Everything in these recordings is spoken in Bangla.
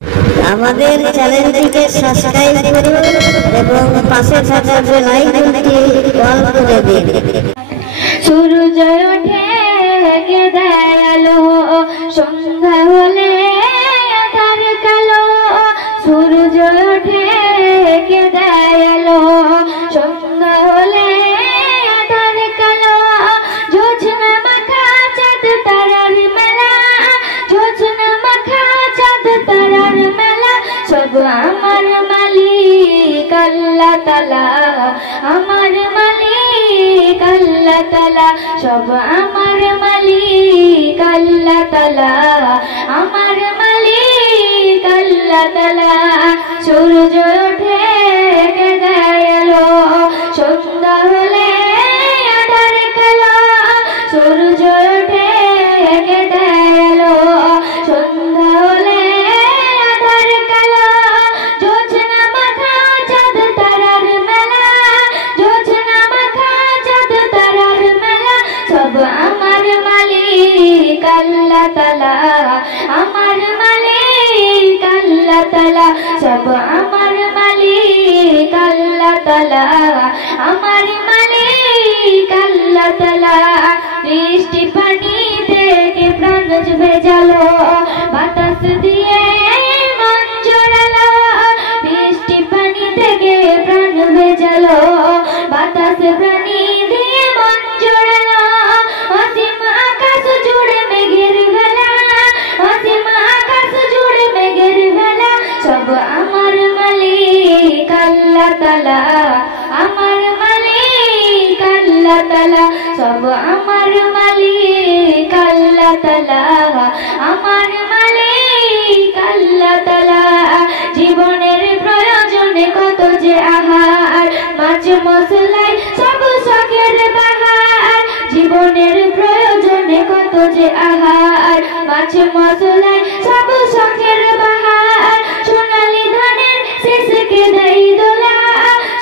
আমাদের চ্যানেলটিকে সাবস্ক্রাইব করুন এবং পাশে থাকা বেল আইকনটি অল করে দিন। সূর্য ওঠে কে দেয় আলো, সন্ধ্যা হলে আঁধার কালো। সূর্য ওঠে কে দেয় আলো, সন্ধ্যা হলে আঁধার কালো। জোছনা মাখা চাঁদ তারার মেলা, জোছনা মাখা চাঁদ তারার মেলা। সব আমার মালিক আল্লাহ তাআলা, আমার মালিক আল্লাহ তাআলা। সব আমার মালিক আল্লাহ তাআলা, আমার মালিক আল্লাহ তাআলা। সূর্য ওঠে কে দেয় আলো, সন্ধ্যা হলে আঁধার কালো। সূর্য ওঠে কে দেয় আলো, সন্ধ্যা হলে আঁধার কালো। জোছনা মাখা চাঁদ তারার মেলা, জোছনা মাখা চাঁদ তারার মেলা। সব আমার মালিক আল্লাহ তাআলা, আমার মালিক আল্লাহ তাআলা। সব আমার মালিক আল্লাহ তাআলা, আমার মালিক আল্লাহ তাআলা। বৃষ্টি পানি থেকে প্রাণ ভেজালো, বাতাস দিয়ে মন জোড়ালো। বৃষ্টি পানি থেকে প্রাণ ভেজালো, বাতাস প্রাণী দিয়ে মন জোড়ালো। অসীম আকাশ জুড়ে মেঘের ভেলা, অসীম আকাশ জুড়ে মেঘের ভেলা। সব আমার মালিক আল্লাহ তাআলা, আমার মালিক আল্লাহ তাআলা। সব আমার মালিক আল্লাহ তাআলা, আমার মালিক আল্লাহ তাআলা। জীবনের প্রয়োজনে কত যে আহার, মাছ মশলাই সব শখের বাহার। জীবনের প্রয়োজনে কত যে আহার, মাছ মশলাই সব শখের বাহার। সোনালি ধানের শেষকে দেই দোলা,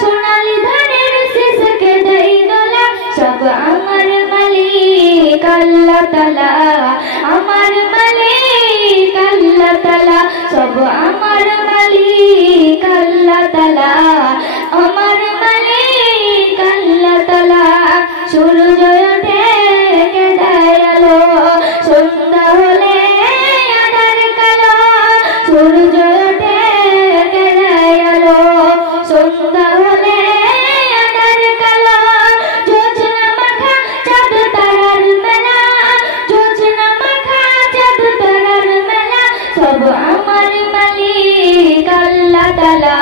সোনালি ধানের শেষকে দেই দোলা। সব আমার মালিক আল্লাহ তাআলা, আমার মালিক আল্লাহ তাআলা। সব আমার মালিক আল্লাহ তাআলা, আমার মালিক আল্লাহ তাআলা। সূর্য ওঠে কে দেয় আলো, সন্ধ্যা হলে আঁধার কালো। সূর্য ওঠে কে দেয় আলো, সন্ধ্যা হলে আঁধার কালো। জোছনা মাখা চাঁদ তারার মেলা, জোছনা মাখা চাঁদ তারার মেলা। সব আমার মালিক আল্লাহ তাআলা,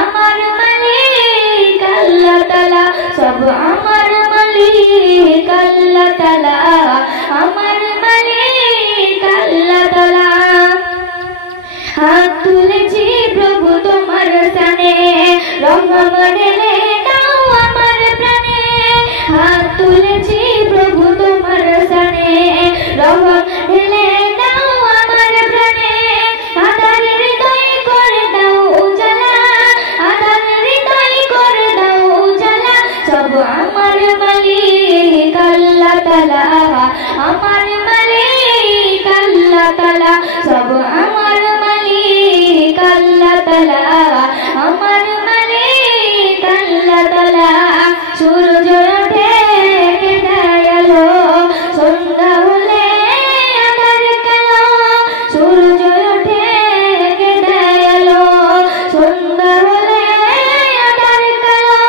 আমার মালিক আল্লাহ তাআলা। সব আমার মালিক আল্লাহ তাআলা, আমার মালিক আল্লাহ তাআলা। হাত তুলেছি প্রভু তোমার স্থানে, রহম ঢেলে দাও আমার প্রাণে। হাত তুলেছি প্রভু তোমার স্থানে, রহম ঢেলে দাও আমার প্রাণে। আধার হৃদয় করে দাও উজালা, আধার হৃদয় করে দাও উজালা। সব আমার মালিক আল্লাহ তাআলা, আমার মালিক আল্লাহ তাআলা। সব আমার মালিক আল্লাহ তাআলা, আমার মালিক আল্লাহ তাআলা। সূর্য ওঠে কে দেয় আলো, সন্ধ্যা হলে আঁধার কালো। সূর্য ওঠে কে দেয় আলো, সন্ধ্যা হলে আঁধার কালো।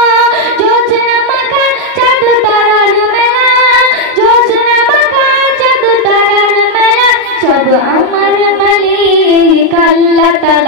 জোছনা মাখা চাঁদ তারার মেলা, জোছনা মাখা চাঁদ তারার মেলা। সব আমার মালিক আল্লাহ তাআলা,